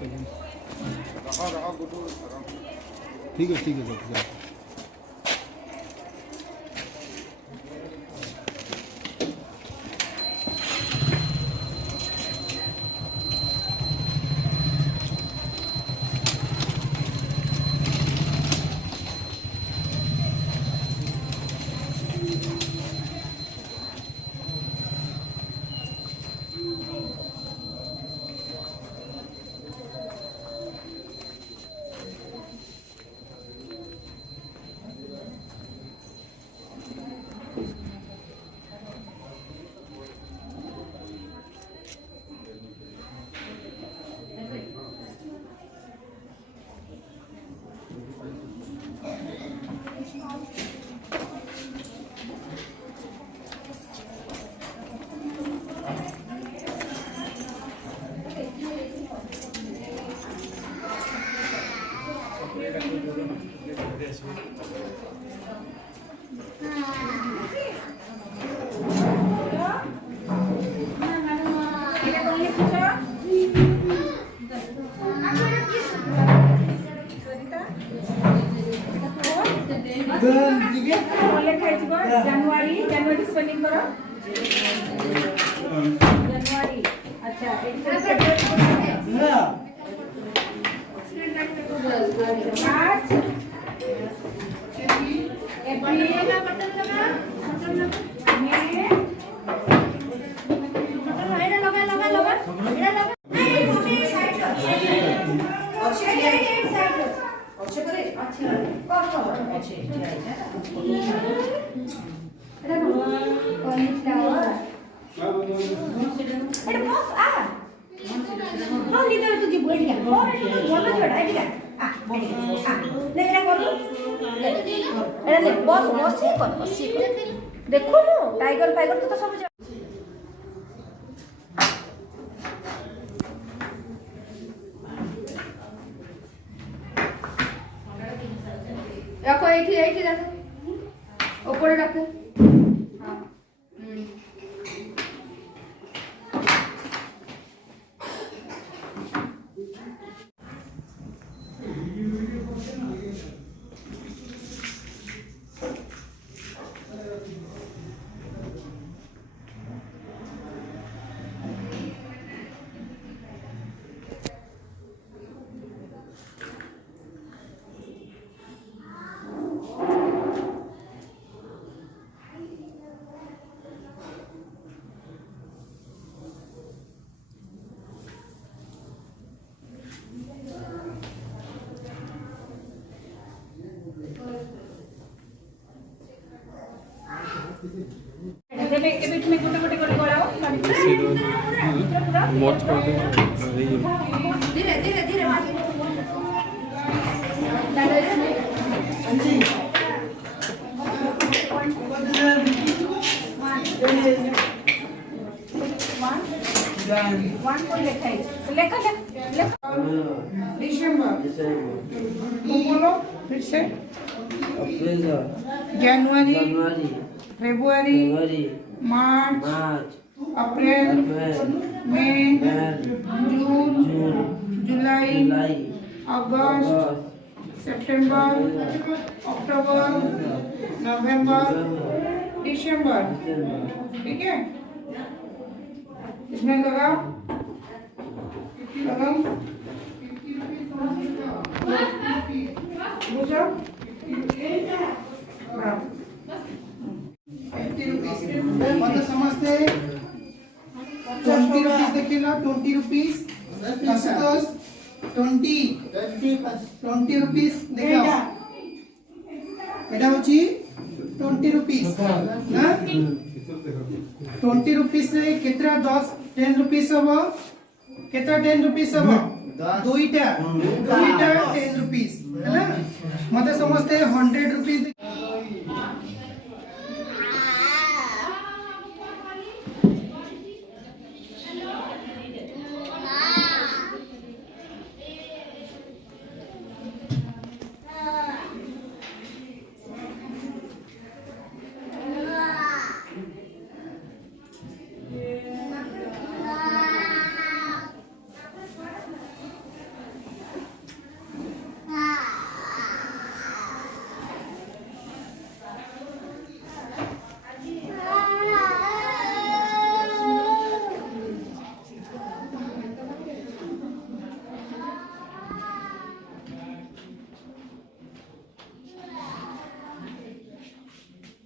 ठीक है ठीक है सर। जनवरी जनवरी स्पेलिंग करो जनवरी। अच्छा मार्च देखो टाइगर टाइगर तो सब रखो एठी रखो ऊपर रखो। धीरे धीरे धीरे फिर से जनवरी फरवरी मार्च अप्रैल मई जून जुलाई अगस्त सितंबर अक्टूबर नवंबर दिसंबर। ठीक है इसमें लगाओ लगाओ बुझो 80 रुपीस मतलब समझते 20 रुपीस देखिए ना 20 रुपीस 20 रुपीस देखो एटा होची 20 रुपीस ना 20 रुपीस रे केतरा 10 रुपीस हबो केतरा 10 रुपीस हबो दुईटा 10 रुपीस है ना मतलब समझते 100 रुपीस